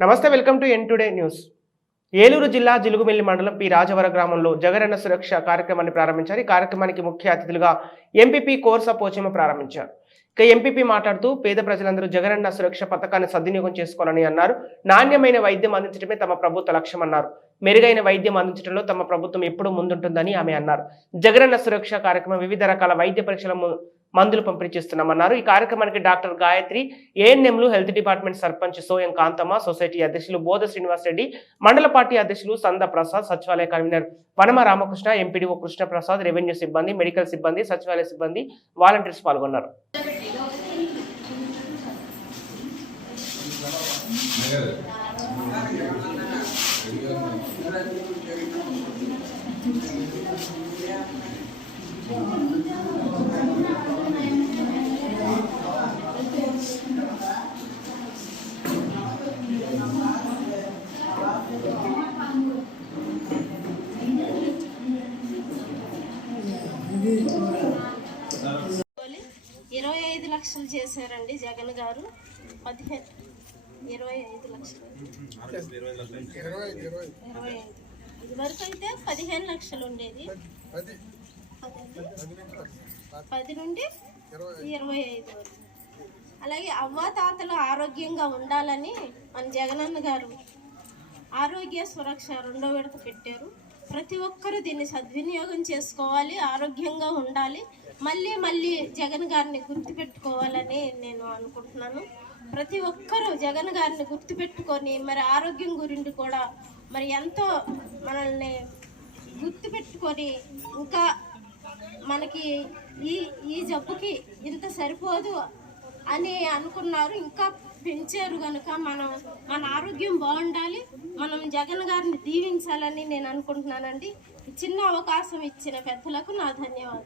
నమస్తే, welcome to N today news. Eluru జిల్లా జిలుగుమిల్లి మండలం పి రాజవర గ్రామంలో జగనన్న సురక్ష కార్యక్రమాన్ని ప్రారంభించారు. ఈ కార్యక్రమానికి ముఖ్య అతిథులుగా ఎంపీపీ కోర్స పోచమ్మ ప్రారంభించారు. ఇక ఎంపీపీ మాట్లాడుతూ పేద ప్రజలందరూ జగనన్న సురక్ష పథకాన్ని సద్వినియోగం చేసుకోవాలని అన్నారు. నాణ్యమైన వైద్యం అందించడమే తమ ప్రభుత్వ లక్ష్యమన్నారు. మెరుగైన వైద్యం అందించడంలో తమ ప్రభుత్వం ఎప్పుడూ ముందుంటుందని ఆమె అన్నారు. జగనన్న సురక్ష కార్యక్రమం వివిధ రకాల వైద్య పరీక్షల మందులు పంపిణీ చేస్తున్నామన్నారు. ఈ కార్యక్రమానికి డాక్టర్ గాయత్రి, ఏఎన్ఎంలు, health department sarpanch Soyam Kanthamma, society అధ్యక్షులు బోధ శ్రీనివాస్ రెడ్డి, మండల పార్టీ అధ్యక్షులు సంద ప్రసాద్, సచివాలయ convener Vanama Ramakrishna, MPDO Krishnaprasad, revenue సిబ్బంది, మెడికల్ సిబ్బంది, సచివాలయ సిబ్బంది, వాలంటీర్స్ పాల్గొన్నారు. ఇరవై 25 లక్షలు చేశారండి జగన్ గారు. 25 లక్షలు, 25. ఇదివరకు అయితే 15 లక్షలు ఉండేది. 10 నుండి 25 వరకు. అలాగే అవ్వాతాతలు ఆరోగ్యంగా ఉండాలని మన జగనన్న గారు ఆరోగ్య సురక్ష 2వ విడత పెట్టారు. ప్రతి ఒక్కరూ దీన్ని సద్వినియోగం చేసుకోవాలి, ఆరోగ్యంగా ఉండాలి. మళ్ళీ మళ్ళీ జగన్ గారిని గుర్తుపెట్టుకోవాలని నేను అనుకుంటున్నాను. ప్రతి ఒక్కరూ జగన్ గారిని గుర్తుపెట్టుకొని మరి ఆరోగ్యం గురించి కూడా మరి ఎంతో మనల్ని గుర్తుపెట్టుకొని ఇంకా మనకి ఈ జబ్బుకి ఇంత సరిపోదు అని అనుకున్నారు, ఇంకా పెంచారు కనుక మన ఆరోగ్యం బాగుండాలి, మనం జగన్ గారిని దీవించాలని నేను అనుకుంటున్నానండి. చిన్న అవకాశం ఇచ్చిన పెద్దలకు నా ధన్యవాదాలు.